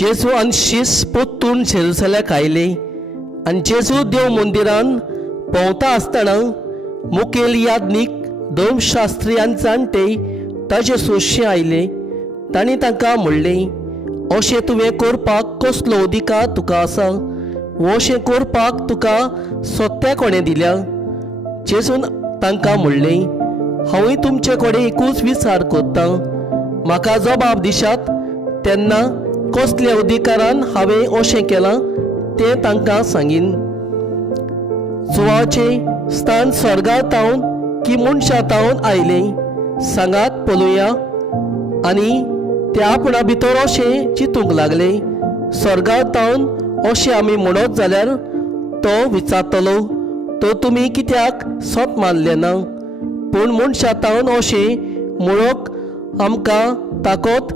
जेजू आनी शीस पोत्तून जेरुसलेमाक आयले आनी जेजू देव मंदिरान भोंवता आसतना मुखेल याजनीक दोन शास्त्री आनी जाणटे ताचे सोयशे आयले. तांणी तांकां म्हणलें, अशें तुवें करपाक कसलो अधिकार तुका आसा? अशें करपाक तुका सत्या कोणें दिल्या? जेजून तांकां म्हणलें, हांवूय तुमचे कडेन एकूच विचार करतां. म्हाका जबाब दिशात तेन्ना कसल्या अधिकारान हांवें अशें केलां तें तांकां सांगीन. जुवाचें स्थान स्वर्गांतावन की मनशांतावन आयलें सांगात पळोवया. आनी ते आपणा भितर अशें चिंतूंक लागले, स्वर्गांतावन अशें आमी म्हणत जाल्यार तो विचारतलो, तर तुमी कित्याक सत मानलें ना? पूण मनशांतावन अशें म्हणूंक आमकां ताकत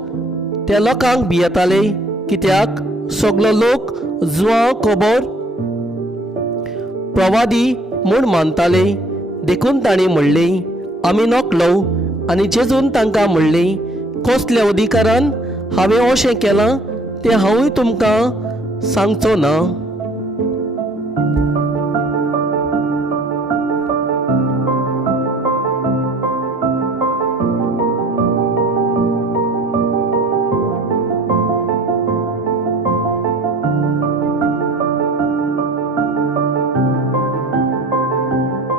त्या लोकांक भियेताले, कित्याक सगलो लोक जुवां खबर प्रवादी म्हूण मानताले. देखून तांणी म्हणलें, आमी नकलो. आनी जेजून तांकां म्हणलें, कसल्या अधिकारान हांवें अशें केलां तें हांवूय तुमकां सांगचो ना.